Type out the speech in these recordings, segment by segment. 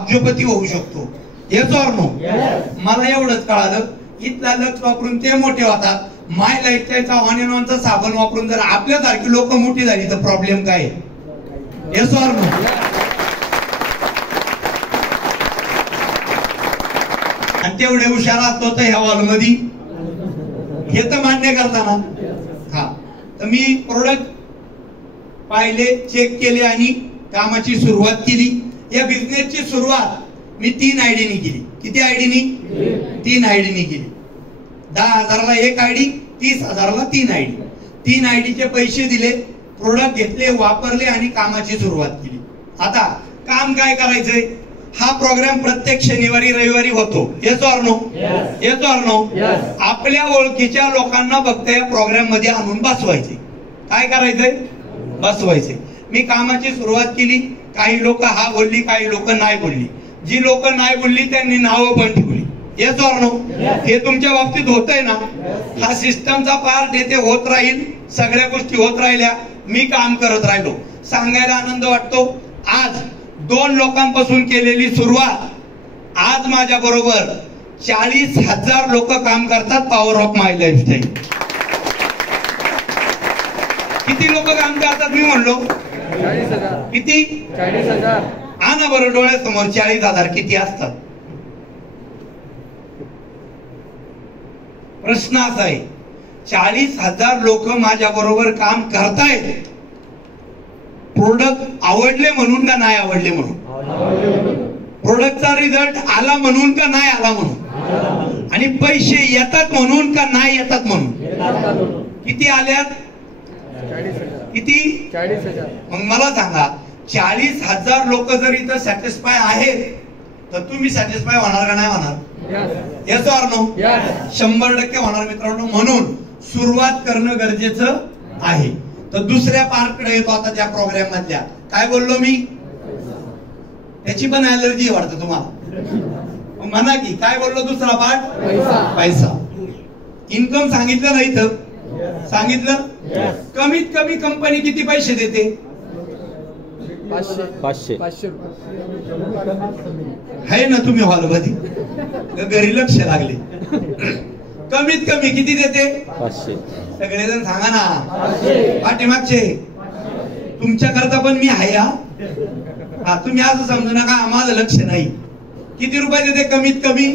अब्जोपती होऊ शकतो. Yes or no? मला एवढंच कळालं, इथला लक्ष वापरून ते मोठे होतात, माय लाईफस्टाईलचा ऑन अँड ऑनचा साबण वापरून जर आपल्यासारखी लोक मोठी झाली तर प्रॉब्लेम काय? Yes or no? आणि तेवढे हुशार असतो तर ह्या हॉलमध्ये हे तर मान्य करताना. हा, तर मी प्रोडक्ट पाहिले, चेक केले आणि कामाची सुरुवात केली. या बिझनेसची सुरुवात मी 3 आयडीनी केली. किती आयडीनी? 3 आयडीनी केली. 10,000ला 1 आयडी, 30,000ला 3 आयडी. 3 आयडीचे पैसे दिले, प्रोडक्ट घेतले, वापरले आणि कामाची सुरुवात केली. आता काम काय करायचंय? हा प्रोग्राम प्रत्येक शनिवारी रविवारी होतो. Yes or no? Yes or no? आपल्या ओळखीच्या लोकांना फक्त या प्रोग्राम मध्ये आणून बसवायचे. काय करायचंय? बसवायचे. मी कामाची सुरुवात केली. काही लोक हा बोलली, काही लोक नाही बोलली. जी लोक नाही बोलली त्यांनी नावं पण ठेवली. Yes or no? हे तुमच्या बाबतीत होतंय ना? हा सिस्टमचा पार्ट येथे होत राहील. सगळ्या गोष्टी होत राहिल्या, मी काम करत राहिलो. सांगायला आनंद वाटतो, आज 2 लोकांपासून केलेली सुरुवात, आज माझ्या बरोबर 40,000 लोक काम करतात. Power of my lifestyle. किती लोक काम करतात? मी म्हणलो 40,000. किती? 40,000. आणा बरं डोळ्यासमोर 40,000 किती असतात? प्रश्न असा आहे, 40,000 लोक माझ्या बरोबर काम करतायत. प्रोडक्ट आवडले म्हणून का नाही आवडले म्हणून? प्रोडक्टचा रिझल्ट आला म्हणून का नाही आला म्हणून? आणि पैसे येतात म्हणून का नाही येतात म्हणून? किती आल्यात? 40,000. किती? 40,000. मग मला सांगा, 40,000 लोक जर इथं सॅटिस्फाय आहेत तर तुम्ही सॅटिस्फाय होणार का नाही होणार? Yes or no? 100% होणार मित्रांनो. म्हणून सुरुवात करणं गरजेचं आहे. तर दुसऱ्या पार्टकडे येतो आता त्या प्रोग्राम मधल्या. काय बोललो मी? त्याची पण ऍलर्जी वाटतं तुम्हाला? म्हणा की काय बोललो? दुसरा पार्ट पैसा. इन्कम सांगितलं नाही तर सांगितलं. कमीत कमी कंपनी किती पैसे देते? 500 आहे ना तुम्ही हॉलमध्ये? घरी लक्ष लागले. कमीत कमी किती देते? 500. सगळेजण सांगा ना. पाठीमागचे तुमच्याकरता पण मी आहे. हा, तुम्ही असं समजू नका माझं लक्ष नाही. किती रुपये देते कमीत कमी?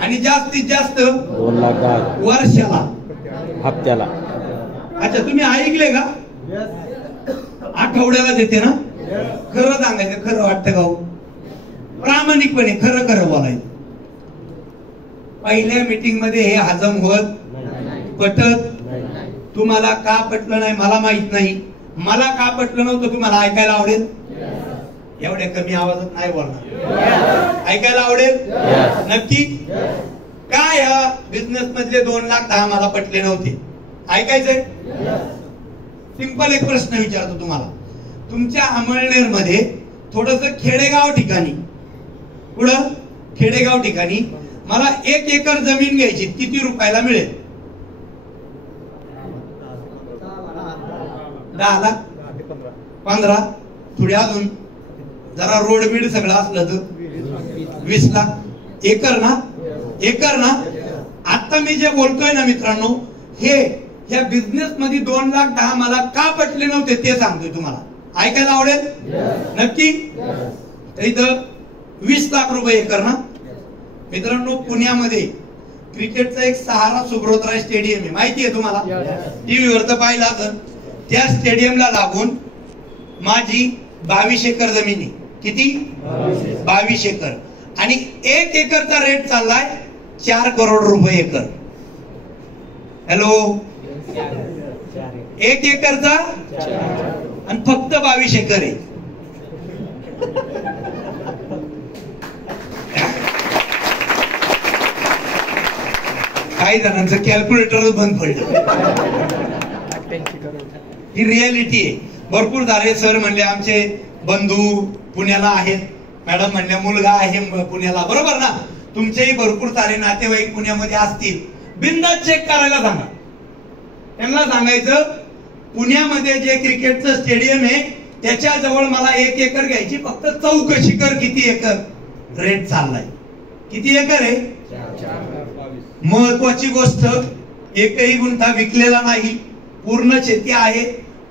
आणि जास्तीत जास्त 2 लाख वर्षाला, हप्त्याला. अच्छा, तुम्ही ऐकले का? आठवड्याला देते ना? खरं सांगायचं, खरं वाटतं का? प्रामाणिकपणे खरं खरं बोलायचं. पहिल्या मीटिंग मध्ये हे हजम होत पटत? तुम्हाला का पटलं नाही मला माहित नाही. मला का पटलं नव्हतं तुम्हाला ऐकायला आवडेल? एवढ्या कमी आवाजात नाही बोलणार. ऐकायला आवडेल? नक्की? काय बिझनेस मधले 2,10,000 मला पटले नव्हते? ऐकायचंय? सिंपल एक प्रश्न विचारतो तुम्हाला. तुमच्या अमळनेर मध्ये थोडस खेडेगाव ठिकाणी, पुढं खेडेगाव ठिकाणी मला 1 एकर जमीन घ्यायची, किती रुपयाला मिळेल? 10 लाख? 15? थोडी अजून जरा रोड बीड सगळं असलं तर 20 लाख. एकर ना? एकर ना? आता मी जे बोलतोय ना मित्रांनो, हे ह्या बिझनेस मध्ये 2,10,000 मला का पटले नव्हते ते सांगतोय तुम्हाला. ऐकायला आवडेल? नक्की? इथं 20 लाख रुपये एकर ना? मित्रांनो, पुण्यामध्ये क्रिकेटचं एक सहारा सुब्रोतराय स्टेडियम आहे, माहिती आहे तुम्हाला? टीव्हीवर तर पाहिलं असेल. त्या स्टेडियमला लागून माझी 22 एकर जमीन आहे. किती? 22 एकर. आणि 1 एकरचा रेट चाललाय 4 करोड रुपये एकर. हॅलो? 1 एकरचा आणि फक्त 22 एकर आहे. काही जणांचं कॅल्क्युलेटरच बंद पडलं. ही रियालिटी आहे. भरपूर झाले. सर म्हणले आमचे बंधू पुण्याला आहेत, मॅडम म्हणल्या मुलगा आहे पुण्याला, बरोबर ना? तुमचेही भरपूर सारे नातेवाईक पुण्यामध्ये असतील. बिनधास्त चेक करायला सांगा. त्यांना सांगायचं पुण्यामध्ये जे क्रिकेटचं स्टेडियम आहे त्याच्याजवळ मला 1 एकर घ्यायची, फक्त चौकशी कर किती एकर रेट चाललाय, किती एकर आहे. महत्वाची गोष्ट, एकही गुंठा विकलेला नाही, पूर्ण शेती आहे.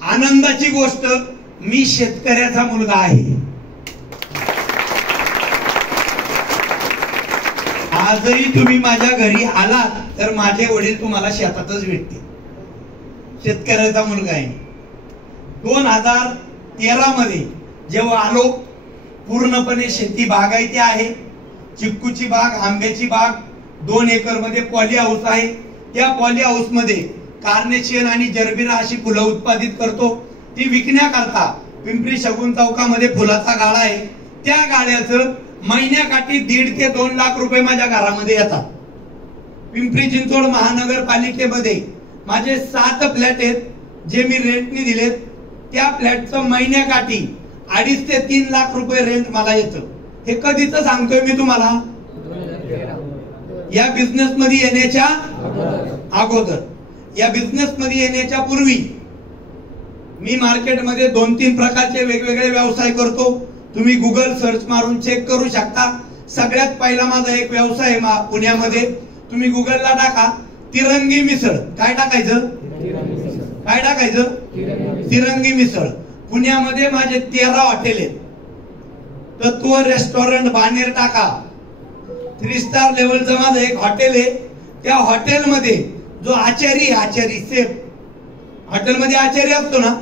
आनंदाची गोष्ट, मी शेतकऱ्याचा मुलगा आहे. आजही तुम्ही माझ्या घरी आलात तर माझे वडील तुम्हाला शेतातच भेटते. शेतकऱ्याचा मुलगा आहे. 2013 मध्ये जेव्हा आलो, पूर्णपणे शेती बागायती आहे. चिक्कूची बाग, आंब्याची बाग, 2 एकर मध्ये पॉली हाऊस आहे. त्या पॉली हाऊस मध्ये कार्नेशियन आणि जर्बिरा अशी फुलं उत्पादित करतो. ती विकण्याकरता पिंपरी शगुन चौकामध्ये फुलाचा गाळा आहे. त्या गाळ्याचं महिन्याकाठी 1.5 ते 2 लाख रुपये माझ्या घरामध्ये येतात. पिंपरी चिंचवड महानगरपालिकेमध्ये माझे 7 फ्लॅट आहेत, जे मी रेंटनी दिलेत. त्या फ्लॅटचं महिन्याकाठी 2.5 ते 3 लाख रुपये रेंट मला येतं. हे कधीच सांगतोय मी तुम्हाला, या बिझनेस मध्ये येण्याच्या अगोदर. या बिझनेस मध्ये येण्याच्या पूर्वी मी मार्केटमध्ये 2-3 प्रकारचे वेगवेगळे व्यवसाय करतो. तुम्ही गुगल सर्च मारून चेक करू शकता. सगळ्यात पहिला माझा एक व्यवसाय आहे पुण्यामध्ये. तुम्ही गुगलला टाका तिरंगी मिसळ. काय टाकायचं? काय टाकायचं? तिरंगी मिसळ. पुण्यामध्ये माझे 13 हॉटेल आहेत. तत्व रेस्टॉरंट बानेर टाका. 3 स्टार लेवलचं माझं एक हॉटेल आहे. त्या हॉटेलमध्ये जो आचारी सेफ, हॉटेलमध्ये आचारी असतो ना,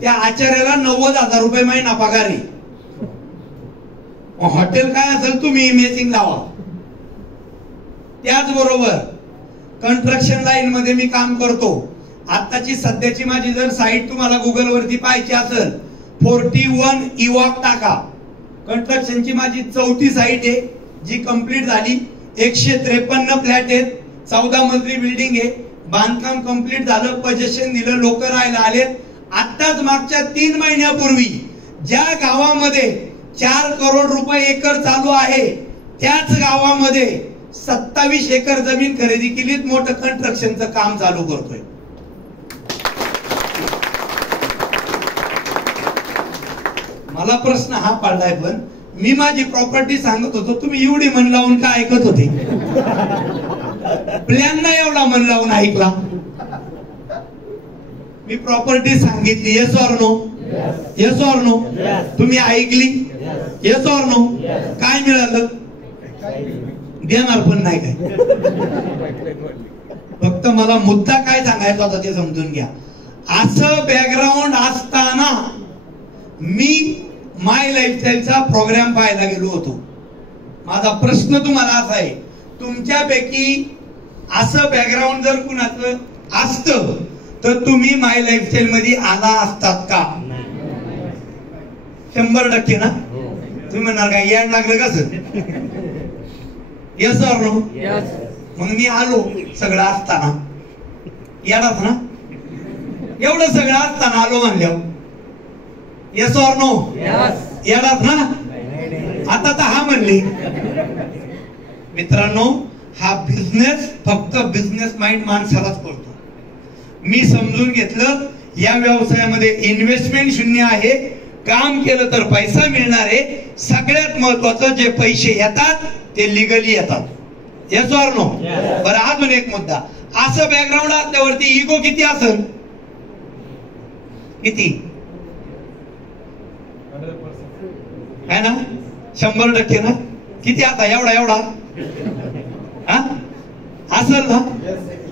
त्या आचार्याला 90,000 रुपये महिना पगार आहे. हॉटेल काय असेल तुम्ही इमेजिंग लावा. त्याचबरोबर कन्स्ट्रक्शन लाईन मध्ये मी काम करतो. आताची सध्याची माझी जर साईट तुम्हाला गुगल वरती पाहायची असेल, 41 इवॉक टाका. कन्स्ट्रक्शनची माझी 4थी साईट आहे, जी कंप्लीट झाली. 153 फ्लॅट आहेत, 14 मजली बिल्डिंग आहे. बांधकाम कंप्लीट झालं, पोजेशन दिलं, लोक राहायला आलेत. आताच मागच्या 3 महिन्यापूर्वी ज्या गावामध्ये 4 करोड रुपये एकर चालू आहे, त्याच गावामध्ये 27 एकर जमीन खरेदी केली. मोठं कन्स्ट्रक्शनचं काम चालू करतोय. मला प्रश्न हा पडलाय, पण मी माझी प्रॉपर्टी सांगत होतो, तुम्ही एवढी मन लावून का ऐकत होते? प्लॅन नाही एवढा मन लावून ऐकला. मी प्रॉपर्टी सांगितली, yes or no? Yes or no? तुम्ही ऐकली, येस ऑर नो? काय मिळालं? देणार पण नाही काय. फक्त मला मुद्दा काय सांगायचा होता ते समजून घ्या. असं बॅकग्राऊंड असताना मी माय लाईफस्टाईलचा प्रोग्राम पाहायला गेलो होतो. माझा प्रश्न तुम्हाला असा आहे, तुमच्यापैकी असं बॅकग्राऊंड जर कुणाचं असतं तर तुम्ही माय लाईफस्टाईल मध्ये आला असतात का? 100% ना? तुम्ही म्हणणार काय याड लागलं का सर? Yes or no? मग मी आलो सगळं असताना. येडाच ना? एवढं सगळं असताना आलो म्हणल्यावर येस ऑर नो? येडाच ना? आता तर हा म्हणले. मित्रांनो, हा बिझनेस फक्त बिझनेस माइंड माणसालाच करतो. मी समजून घेतलं, या व्यवसायामध्ये इन्व्हेस्टमेंट शून्य आहे. काम केलं तर पैसा मिळणार आहे. सगळ्यात महत्वाचं, जे पैसे येतात ते लिगली येतात. Yes or no? बरं, अजून एक मुद्दा. असं बॅकग्राऊंड असल्यावरती इगो किती असेल? किती है ना? 100% ना? किती आता? एवढा असेल ना?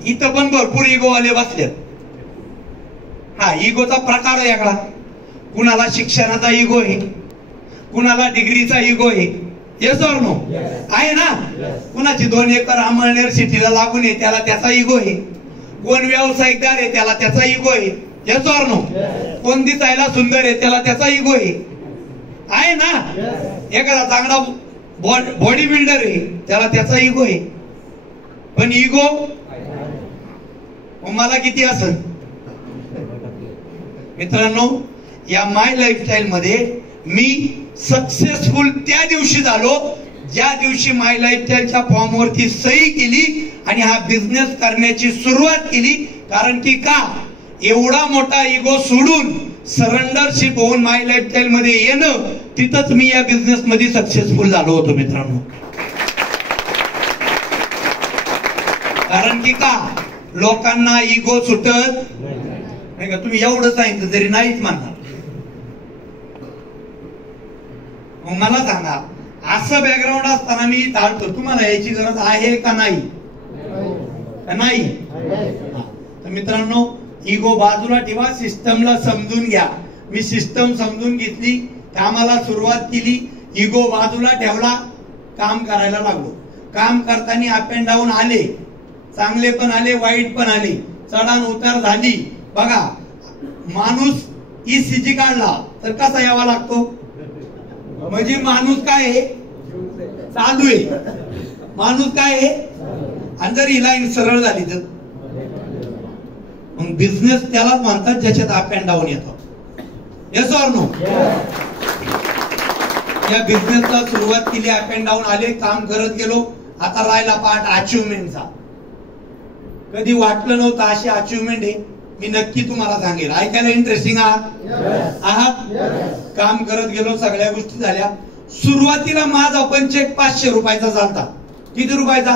इथं पण भरपूर इगो वाले बसलेत. हा, इगोचा प्रकार वेगळा. कुणाला शिक्षणाचा इगो आहे, कुणाला डिग्रीचा इगो आहे. Yes or no? आहे ना? कुणाची 2 एकर अमळनेर सिटीला लागून आहे, त्याला त्याचा इगो आहे. कोण व्यावसायिकदार आहे, त्याला त्याचा इगो आहे. Yes or no? कोण दिसायला सुंदर आहे, त्याला त्याचा इगो आहे ना? एखादा चांगला बॉडी बिल्डर आहे, त्याला त्याचा इगो आहे. पण इगो मला किती असेल? मित्रांनो, या माय लाईफस्टाईल मध्ये मी सक्सेसफुल त्या दिवशी झालो ज्या दिवशी माय लाईफस्टाईलच्या फॉर्मवरती सही केली आणि हा बिझनेस करण्याची सुरुवात केली. कारण की का, एवढा मोठा इगो सोडून सरेंडरशिप होऊन माय लाईफस्टाईल मध्ये येणं, तिथंच मी या बिझनेस मध्ये सक्सेसफुल झालो होतो मित्रांनो. कारण की का लोकांना इगो सुटत नाही का. तुम्ही एवढं सांगितलं तरी नाहीच म्हणणार. मग मला सांगा, असं बॅकग्राऊंड असताना मी टाळतो, तुम्हाला याची गरज आहे का नाही? नाही. तर मित्रांनो, इगो बाजूला ठेवा, सिस्टमला समजून घ्या. मी सिस्टम समजून घेतली, कामाला सुरुवात केली, इगो बाजूला ठेवला, काम करायला लागलो. काम करताना अप अँड डाऊन आले, चांगले पण आले, वाईट पण आले, चढाण उतार झाली. बघा, माणूस ECG काढला तर कसा यावा लागतो? म्हणजे माणूस काय आहे? चालू आहे. माणूस काय आहे? आणि जर ही लाईन सरळ झाली तर मग बिझनेस त्यालाच म्हणतात ज्याच्यात अप अँड डाऊन येतो. Yes or no? या बिझनेसला सुरुवात केली, अप अँड डाऊन आले, काम करत गेलो. आता राहिला पार्ट अचिव्हमेंटचा. कधी वाटलं नव्हतं अशी अचिव्हमेंट आहे. मी नक्की तुम्हाला सांगेल. ऐकायला इंटरेस्टिंग आहात? काम करत गेलो, सगळ्या गोष्टी झाल्या. सुरुवातीला माझा पण चेक 500 रुपयाचा झालता. किती रुपयाचा?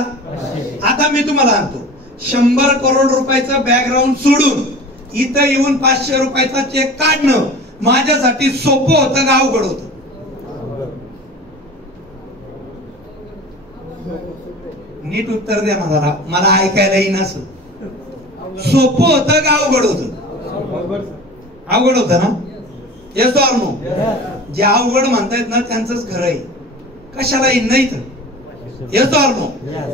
आता मी तुम्हाला सांगतो, 100 करोड रुपयाचं बॅकग्राऊंड सोडून इथं येऊन 500 रुपयाचा चेक काढणं माझ्यासाठी सोपं होतं का अवघड होतं? नीट उत्तर द्या मला, मला ऐकायला येईन. असं सोपं होतं का अवघड होतं? अवघड होतं ना? Yes or no? जे अवघड म्हणतायत ना त्यांचंच खरं आहे. कशाला येईन नाही तर? Yes or no?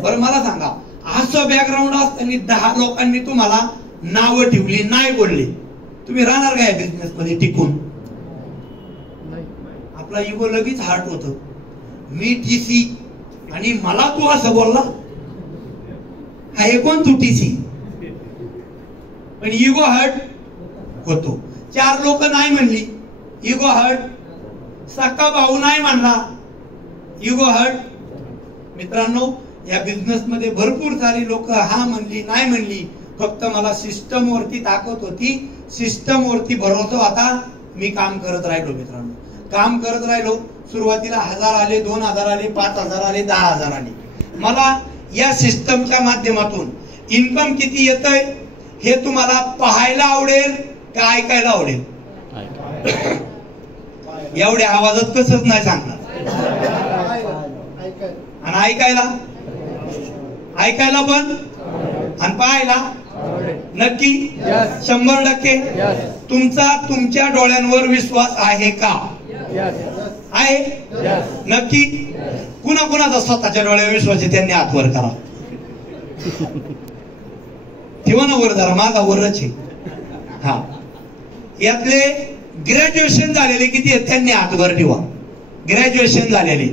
बरं मला सांगा, असं बॅकग्राऊंड असताना 10 लोकांनी तुम्हाला नावं ठेवली, नाही बोलले, तुम्ही राहणार काय बिझनेस मध्ये टिकून? आपला इगो लगेच हार्ट होतं. मी TC आणि मला तू असं बोलला, हा कोण तू TC? पण इगो हर्ट होतो. 4 लोक नाही म्हणली, इगो हर्ट. सख्खा भाऊ नाही म्हणला, इगो हर्ट. मित्रांनो, या बिझनेस मध्ये भरपूर सारी लोक हा म्हणली, नाही म्हणली, फक्त मला सिस्टम वरती ताकद होती, सिस्टम वरती भरोसा होता. मी काम करत राहिलो मित्रांनो, काम करत राहिलो. सुरुवातीला 1000 आले, 2000 आले, 5000 आले, 10000 आले. मला या सिस्टमच्या माध्यमातून इन्कम किती येतंय हे तुम्हाला पाहायला आवडेल का ऐकायला आवडेल? एवढ्या आवाजात कसंच नाही सांगणार. आणि ऐकायला पण आणि पाहायला नक्की 100%. तुमचा तुमच्या डोळ्यांवर विश्वास आहे का? आहे नक्की. कुणाचा स्वतःच्या डोळ्यावर विश्वास आहे त्यांनी हात वर करा. ठेवा ना वर जरा, माझा वरच आहे. हा, यातले ग्रॅज्युएशन झालेले किती आहेत त्यांनी हात वर ठेवा. ग्रॅज्युएशन झालेले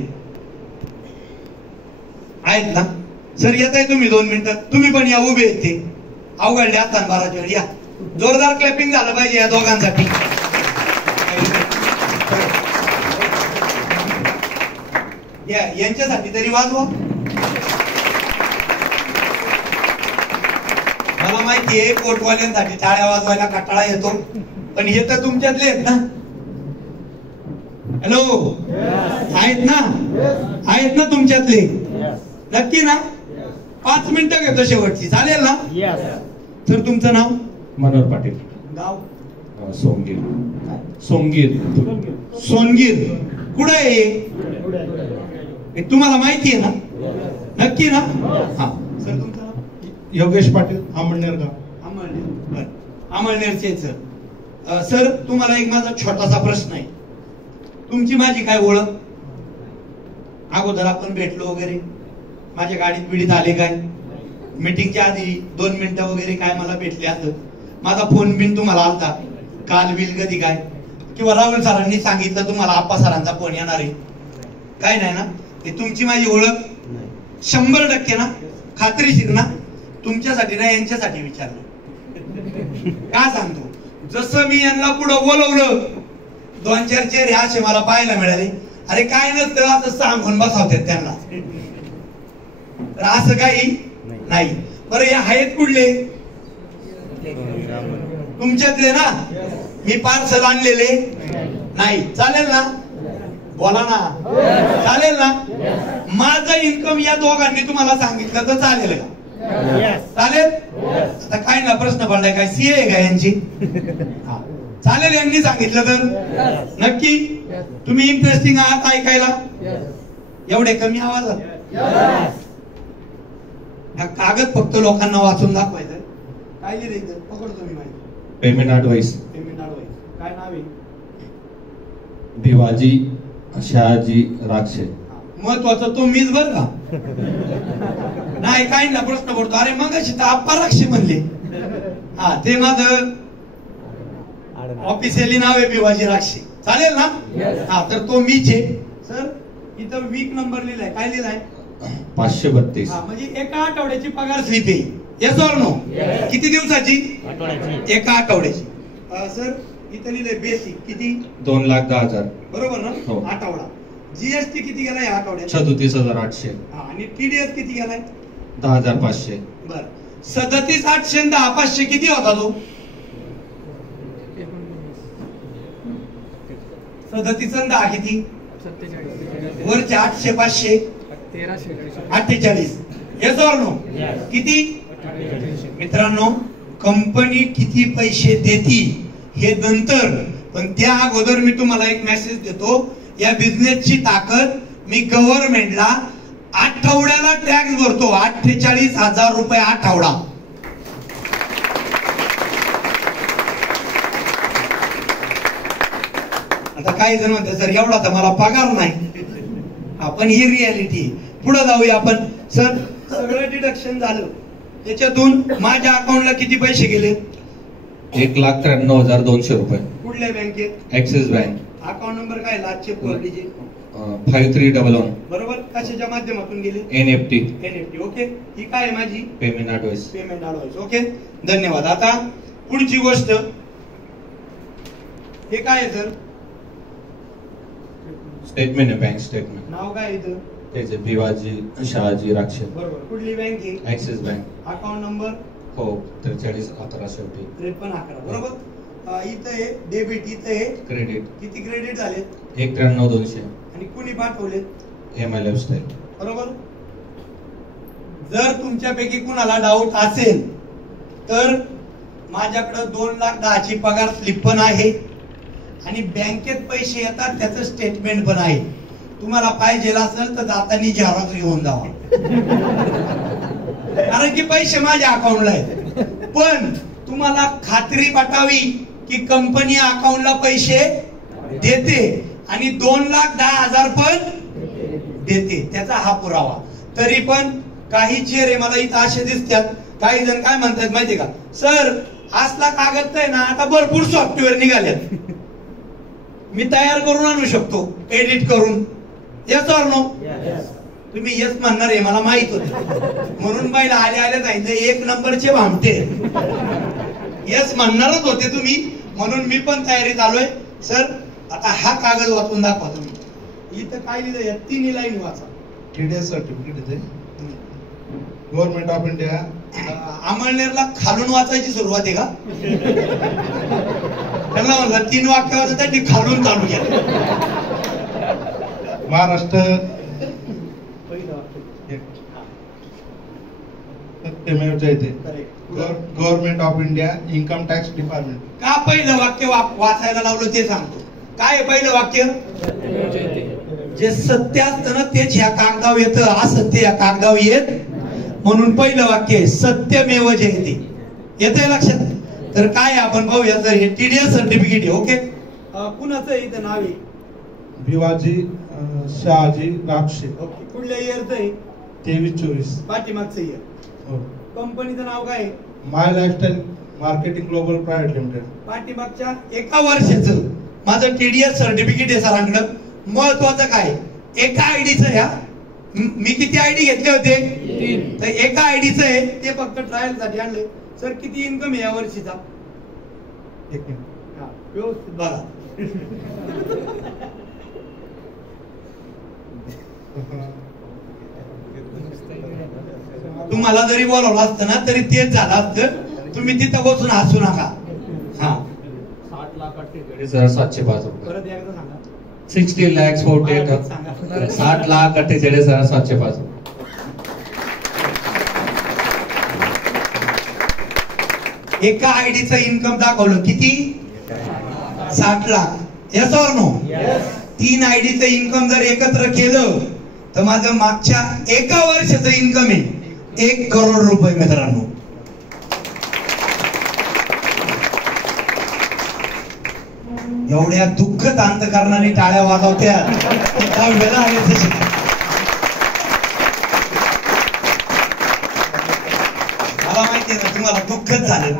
आहेत ना? सर येत आहे तुम्ही 2 मिनिटं, तुम्ही पण या, उभे आहेत ते. अवघडले आता 12 वेळ या. जोरदार क्लॅपिंग झालं पाहिजे या दोघांसाठी. यांच्यासाठी तरी वाजवा. मला माहितीये कोटवाल्यांसाठी टाळ्या वाजवायला कंटाळा येतो, पण हे तर तुमच्यातले आहेत ना? हॅलो, आहेत ना? आहेत ना तुमच्यातले? नक्की ना? 5 मिनिटं घेतो शेवटची, चालेल ना? तर तुमचं नाव? मनोहर पाटील. गाव? सोमगीर. सोमगीर. सोनगीर. कुठं आहे? तुम्हाला माहिती आहे ना? नक्की ना? हा. सर तुमचं नाव? योगेश पाटील, अमळनेर गाव. अमळनेर. अमळनेरचे सर. सर तुम्हाला एक माझा छोटासा प्रश्न आहे. तुमची माझी काय ओळख? अगोदर आपण भेटलो वगैरे, माझ्या गाडीत बिडीत आले काय? मीटिंगच्या आधी 2 मिनिटं वगैरे काय मला भेटले असं? माझा फोन बिन तुम्हाला आलता? काल बिल कधी काय? किंवा राहुल सरांनी सांगितलं तुम्हाला आप्पा सरांचा फोन येणार आहे? काय नाही ना? हे तुमची माझी ओळख 100% ना? खात्रीशीर ना? तुमच्यासाठी ना यांच्यासाठी विचारलं. का सांगतो, जसं मी यांना पुढं बोलवलं 2-4 चेहरे असे मला पाहायला मिळाले. अरे काय नसतं असं सांगून बसावतात त्यांना, तर असं काही नाही. बरं, या आहेत कुठले? तुमच्यातले ना? मी पार्सल आणलेले नाही. चालेल ना? बोला ना. चालेल ना? माझं इन्कम या दोघांनी तुम्हाला सांगितलं तर चालेल का? चालेल. आता काय ना प्रश्न पडलाय, काय सीए आहे का यांची? चालेल यांनी सांगितलं तर नक्की. तुम्ही इंटरेस्टिंग आहात ऐकायला? एवढे कमी आवाजात? कागद फक्त लोकांना वाचून दाखवायचं. काय लिहायचं? पकडतो मी माहिती. Payment advice. Payment advice. काय नाव आहे? भिवाजी शहाजी राक्षे. महत्वाचं तो मीच बर का. नाही काही ना प्रश्न पडतो, अरे मग तर आप्पा राक्षे म्हणले. हा ते माझं ऑफिशियली नाव आहे भिवाजी राक्षे. चालेल ना? हा तर तो मीच आहे. सर इथं वीक नंबर लिहिलाय. काय लिहिलाय? 532. हा म्हणजे एका आठवड्याची पगार स्लिप आहे. Yes or no? किती दिवसाची? एका आठवड्याची. सर इथं लिहिलंय बेसिक किती? 2,10,000. बरोबर ना? हो. आठवडा. जीएसटी किती गेलाय या आठवड्यात? 37,800. आणि टीडीएस किती गेलाय? 10,500. बर 37,800 आणि 10,500 किती होता तो? 37 आणि 10 किती? वरचे 800 500 48. Yes or no? किती? मित्रांनो कंपनी किती पैसे देती हे नंतर, पण त्या अगोदर मी तुम्हाला एक मेसेज देतो. या बिझनेसची ताकद, मी गव्हर्नमेंटला आठवड्याला टॅक्स भरतो 48,000 रुपये आठवडा. आता काही जण म्हणते सर एवढा तर मला पगार नाही. आपण ही रियालिटी. पुढे जाऊया आपण. सर सगळं डिडक्शन झालं, त्याच्यातून माझ्या अकाउंटला किती पैसे गेले? 1,93,200 रुपये. कुठल्या बँकेत? Axis bank. अकाउंट नंबर काय? लास्टचे 4 डिजिट. 5311. बरोबर. कशाच्या माध्यमातून गेले? एनएफटी. एनएफटी. ओके. ही काय आहे माझी? Payment advice. Payment advice. Okay धन्यवाद. आता पुढची गोष्ट, हे काय आहे सर? स्टेटमेंट आहे, बँक स्टेटमेंट. नाव काय इथं? त्याचे भिवाजी शहाजी राक्षे. बरोबर. कुठली बँक आहे? Axis bank. Account number? हो 4311 शेवटी. 5311. बरोबर. इथं आहे डेबिट, इथं आहे क्रेडिट. किती क्रेडिट झाले? 1,93,200. आणि कुणी पाठवले? MI lifestyle. बरोबर. जर तुमच्यापैकी कुणाला डाऊट असेल तर माझ्याकडे 2,10,000 ची पगार स्लिप पण आहे आणि बँकेत पैसे येतात त्याचं स्टेटमेंट पण आहे. तुम्हाला पाहिजे असेल तर जाताना झेरॉक्स घेऊन जावा. कारण की पैसे माझ्या अकाउंटला आहेत. पण तुम्हाला खात्री वाटावी की कंपनी अकाउंटला पैसे देते आणि 2,10,000 पण देते, त्याचा हा पुरावा. तरी पण काही चेहरे मला इथं असे दिसतात, काही जण काय म्हणतात माहितीये का, सर असला कागद आहे ना आता भरपूर सॉफ्टवेअर निघालेत, मी तयार करून आणू शकतो एडिट करून. Yes or no? तुम्ही येस म्हणणार आहे मला माहित होत, म्हणून बाईला आले आले सांगितले 1 नंबरचे भामटे येस म्हणणारच होते तुम्ही, म्हणून मी पण तयारीत आलोय. सर आता हा कागद वाचून दाखवा तुम्ही. इथं काय लिहिलं या 3 लाईन वाचा. टीडीएस सर्टिफिकेट आहे गव्हर्नमेंट ऑफ इंडिया. अमळनेरला खालून वाचायची सुरुवात आहे का? त्यांना म्हणलं 3 वाक्य वाचत ती खालून चालू केलं. महाराष्ट्र सत्यमेव जयते. Government of India income tax department. का पहिलं वाक्य वाचायला लावलं ते सांगतो. काय आहे पहिलं वाक्य? जे सत्य असतं ना तेच ह्या कागदावर येतं, असत्य या कागदावर येत, म्हणून पहिलं वाक्य सत्यमेव जयते. येतंय लक्षात? तर काय आपण पाहूया. तर हे टीडीएस सर्टिफिकेट आहे. ओके. कुणाचं इथं नाव आहे? भिवाजी शहाजी राक्षे. ओके. कुठल्या इयरचं आहे? 23-24. पाठीमागचं इयर. कंपनीचं नाव काय आहे? My lifestyle marketing global private limited. पाठीमागच्या 1 वर्षाचं माझं टीडीएस सर्टिफिकेट आहे सरांकडं. महत्वाचं काय, एका आयडीचं ह्या मी किती आयडी घेतले होते? 3. तर एका आयडीचं आहे ते फक्त ट्रायल साठी आणले. सर किती इन्कम आहे या वर्षीचा? 1 मिनिट व्यवस्थित बघा. तुम्हाला जरी बोलावलं असतं ना तरी तेच झालं असतं. तुम्ही तिथं बसून हसू नका. हा 60 लाख 47,500 रुपये. 60 lakhs 48 60,48,705. एका आयडीचं इन्कम दाखवलं किती? 60 लाख. Yes or no? 3 आयडीचं इन्कम जर एकत्र केलं तर माझं मागच्या एका वर्षाचं इन्कम आहे 1 करोड रुपये मित्रांनो. एवढ्या दुःखद अंतकरणाने टाळ्या वाजवत्या. मला माहिती आहे ना तुम्हाला दुःखच झालं.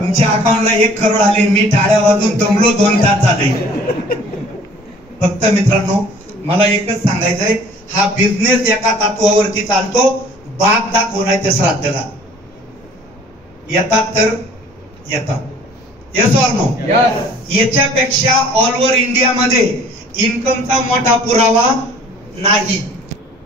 तुमच्या अकाउंटला 1 करोड आले, मी टाळ्या वाजून दमलो 2 तास झाले. फक्त मित्रांनो मला एकच सांगायचंय, हा बिझनेस एका तत्वावरती चालतो, बाप दाखवण्याचे श्राद्ध का येतात तर येतात. Yes or no? याच्यापेक्षा ऑल ओव्हर इंडिया मध्ये इन्कमचा मोठा पुरावा नाही.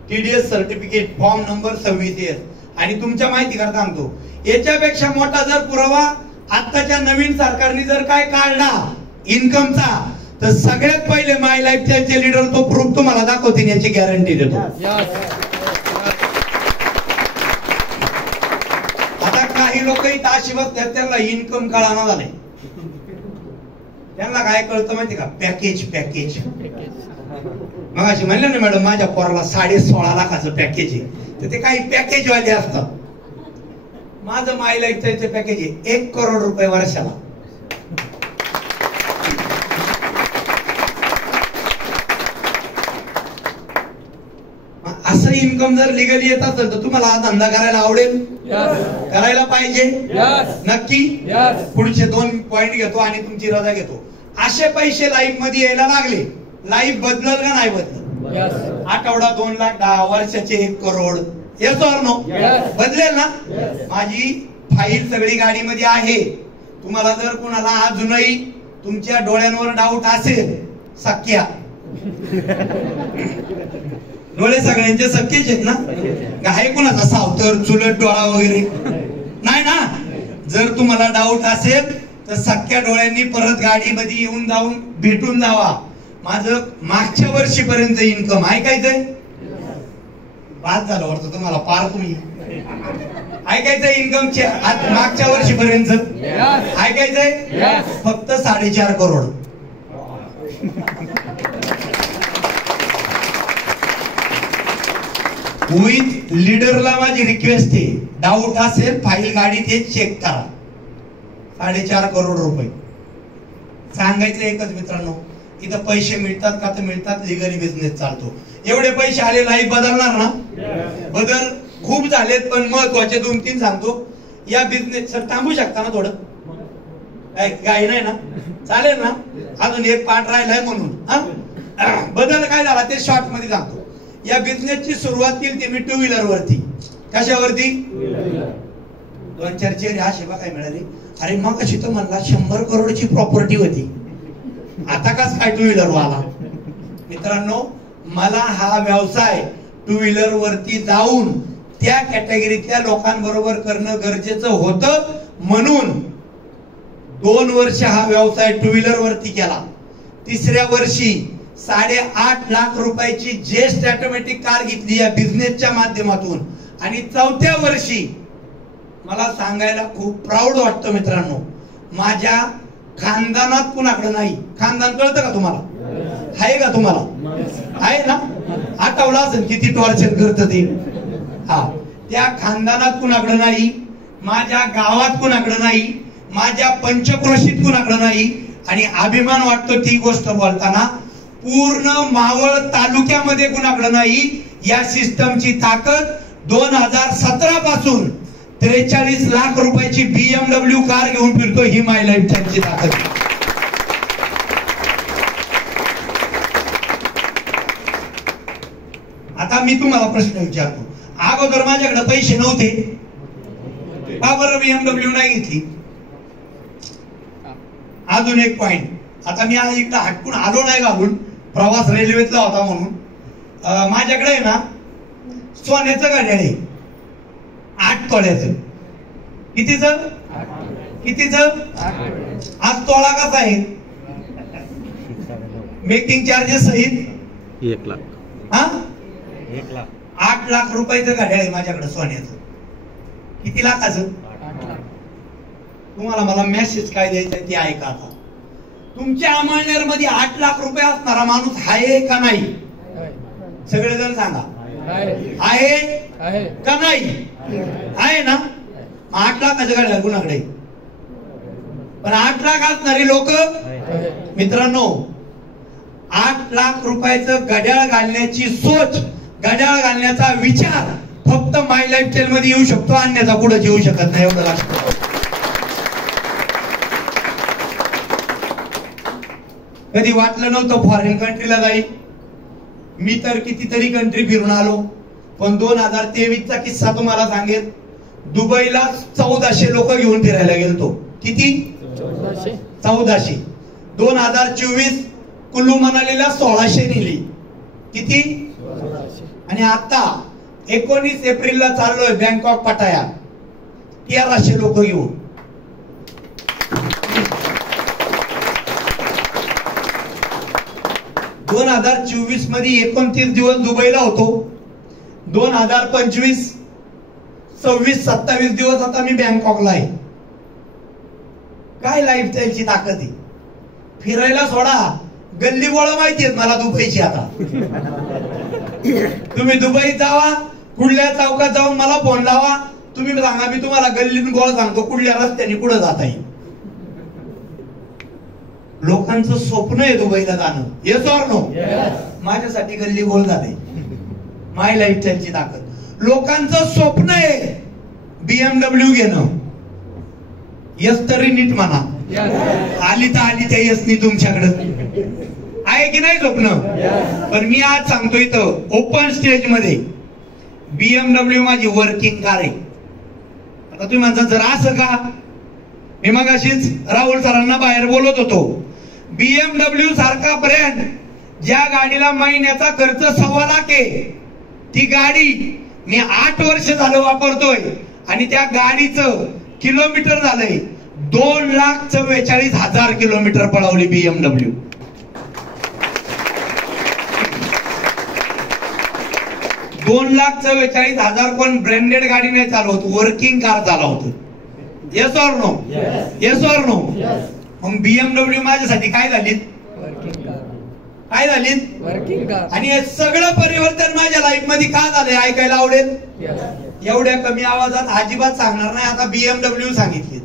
टीडीएस सर्टिफिकेट फॉर्म नंबर 26 आणि तुमच्या माहिती करता सांगतो, याच्यापेक्षा मोठा जर पुरावा आताच्या नवीन सरकारने जर काय काढला इन्कमचा, तर सगळ्यात पहिले माय लाईफस्टाईलचे लीडर तो प्रूफ तुम्हाला दाखवतील याची गॅरंटी देतो. आता काही लोक इथं अशी बसतात त्यांना इन्कम कळाना झालंय. त्यांना काय कळतं माहिती का? पॅकेज. मग अशी म्हणलं ना मॅडम माझ्या पोराला 16.5 लाखाचं पॅकेज आहे, तर ते काही पॅकेज वाले असतात. माझं माय लाईफस्टाईलचं पॅकेज आहे 1 करोड रुपये वर्षाला. असं इन्कम जर लिगली येत असेल तर तुम्हाला हा धंदा करायला आवडेल? करायला पाहिजे नक्की. पुढचे 2 पॉइंट घेतो आणि तुमची रजा घेतो. असे पैसे लाईफ मध्ये यायला लागले, लाईफ बदलल का नाही बदलल? आठवडा 2 लाख, 10 वर्षाचे 1 करोड. Yes or no? बदलेल ना? माझी फाईल सगळी गाडीमध्ये आहे. तुम्हाला जर कुणाला अजूनही तुमच्या डोळ्यांवर डाऊट असेल, सख्या डोळे सगळ्यांचे सख्खेच आहेत ना? आहे कुणाचा सावतर चुलत डोळा वगैरे नाही ना? जर तुम्हाला डाऊट असेल तर सख्या डोळ्यांनी परत गाडीमध्ये येऊन जाऊन भेटून जावा. माझं मागच्या वर्षीपर्यंत इन्कम ऐकायचंय? बाद झालं वाटतं तुम्हाला पार. तुम्ही ऐकायचंय इन्कमचे मागच्या वर्षीपर्यंत ऐकायचंय? फक्त 4.5 करोड. विथ लीडरला माझी रिक्वेस्ट आहे, डाऊट असेल फाईल गाडी चेक करा. 4.5 करोड रुपये. सांगायचं एकच मित्रांनो, इथं पैसे मिळतात का? तर मिळतात. लिगली बिझनेस चालतो. एवढे पैसे आले लाईफ बदलणार ना? बदल खूप झालेत, पण महत्वाचे 2-3 सांगतो. या बिझनेस सर थांबू शकता ना थोडं? काही नाही ना? चालेल ना? अजून एक पार्ट राहिलाय म्हणून. बदल काय झाला ते शॉर्ट मध्ये सांगतो. या बिझनेसची सुरुवात केली ती मी 2 व्हीलर वरती. कशावरती? 2-4 चेहरे असे बघायला मिळाले. अरे मग कशी तर म्हणला 100 करोडची प्रॉपर्टी होती, आता कस काय 2 व्हीलर वाला? मित्रांनो मला हा व्यवसाय 2 व्हीलर वरती जाऊन त्या कॅटेगरीतल्या लोकांबरोबर करणं गरजेचं होतं, म्हणून 2 वर्ष हा व्यवसाय 2 व्हीलर वरती केला. 3ऱ्या वर्षी 8.5 लाख रुपयाची जेस्ट ऑटोमॅटिक कार घेतली या बिझनेसच्या माध्यमातून. आणि 4थ्या वर्षी मला सांगायला खूप प्राऊड वाटतं मित्रांनो, माझ्या खानदानात कुणाकडे नाही. खानदान कळतं का तुम्हाला? आहे का तुम्हाला? आहे ना? आठवलं असेल किती टॉर्चर करतं ते. हा, त्या खानदानात कुणाकडे नाही, माझ्या गावात कुणाकडे नाही, माझ्या पंचक्रोशीत कुणाकडे नाही. आणि अभिमान वाटतो ती गोष्ट बोलताना, पूर्ण मावळ तालुक्यामध्ये कुणाकडे नाही. या सिस्टमची ताकद 2017 पासून 43 लाख रुपयाची BMW कार घेऊन फिरतो, ही माय लाईफस्टाईलची ताकद. आता मी तुम्हाला प्रश्न विचारतो, अगोदर माझ्याकडे पैसे नव्हते का बरं BMW नाही घेतली? अजून एक पॉइंट. आता मी इकडे हटकून आलो नाही घालून, प्रवास रेल्वेतला होता म्हणून. माझ्याकडे आहे ना सोन्याचं घड्याळ आहे 8 तोळ्याचं. कितीचं? आज तोळा कसा आहे मेकिंग चार्जेस सहित 1 लाख. हा 1 लाख. 8 लाख रुपयाचं घड्याळ आहे माझ्याकडे सोन्याचं. किती लाखाचं? 8 लाख. तुम्हाला मला मेसेज काय द्यायचा ते ऐका आता. तुमच्या अमळनेर मध्ये 8 लाख रुपये असणारा माणूस आहे का नाही? सगळेजण सांगा. आहे का नाही? आहे ना. 8 लाखाचं घड्याळ कुणाकडे? पण 8 लाख असणारी लोक मित्रांनो 8 लाख रुपयाचं घड्याळ घालण्याची सोच, घड्याळ घालण्याचा विचार फक्त माय लाईफस्टाईल मध्ये येऊ शकतो, अन्यथा पुढे येऊ शकत नाही. एवढं लक्षात. कधी वाटलं नव्हतं फॉरेन कंट्रीला जाईल. मी तर कितीतरी कंट्री फिरून आलो, पण 2023चा किस्सा तुम्हाला सांगेल. दुबईला 1400 लोक घेऊन फिरायला गेलतो. किती? 1400. 2024 कुल्लू मनालीला 1600 नेली. किती? आणि आता 19 एप्रिलला चाललोय बँकॉक पटाया 1300 लोक घेऊन. दोन 2024 मध्ये 29 दिवस दुबईला होतो. 2025 26-27 दिवस आता मी बँकॉकला आहे. काय लाईफस्टाईलची ताकद आहे. फिरायला सोडा, गल्ली बोळ माहितीये मला दुबईची. आता तुम्ही दुबईत जावा, कुठल्या चौकात जाऊन मला फोन लावा, तुम्ही सांगा मी तुम्हाला गल्लीन गोळ सांगतो कुठल्या रस्त्याने कुठं जाता येईल. लोकांचं स्वप्न आहे दुबईला जाणं. Yes or no? माझ्यासाठी गल्ली गोळ झाले. माय लाईफस्टाईलची ताकद. लोकांचं स्वप्न आहे BMW घेणं. यस तरी नीट म्हणा. आली तर आली त्या यसनी तुमच्याकडे आहे की नाही स्वप्न? पण मी आज सांगतो इथं ओपन स्टेज मध्ये BMW माझी वर्किंग कार आहे. आता तुम्ही म्हणता जर असं का? मी मगाशीच राहुल सरांना बाहेर बोलत होतो. BMW सारखा ब्रँड ज्या गाडीला महिन्याचा खर्च 1.25 लाख आहे, ती गाडी मी 8 वर्ष झालं वापरतोय आणि त्या गाडीचं किलोमीटर झालंय 2,44,000 किलोमीटर पळवली BMW. $2,44,000 कोण ब्रँडेड गाडी नाही चालवत, वर्किंग कार चालवतो. Yes or no? Yes or no? मग BMW माझ्यासाठी काय झाली? काय झाली? Working car. आणि हे सगळं परिवर्तन माझ्या लाईफ मध्ये का झालंय ऐकायला आवडेल. एवढ्या कमी आवाजात अजिबात सांगणार नाही. आता BMW सांगितली.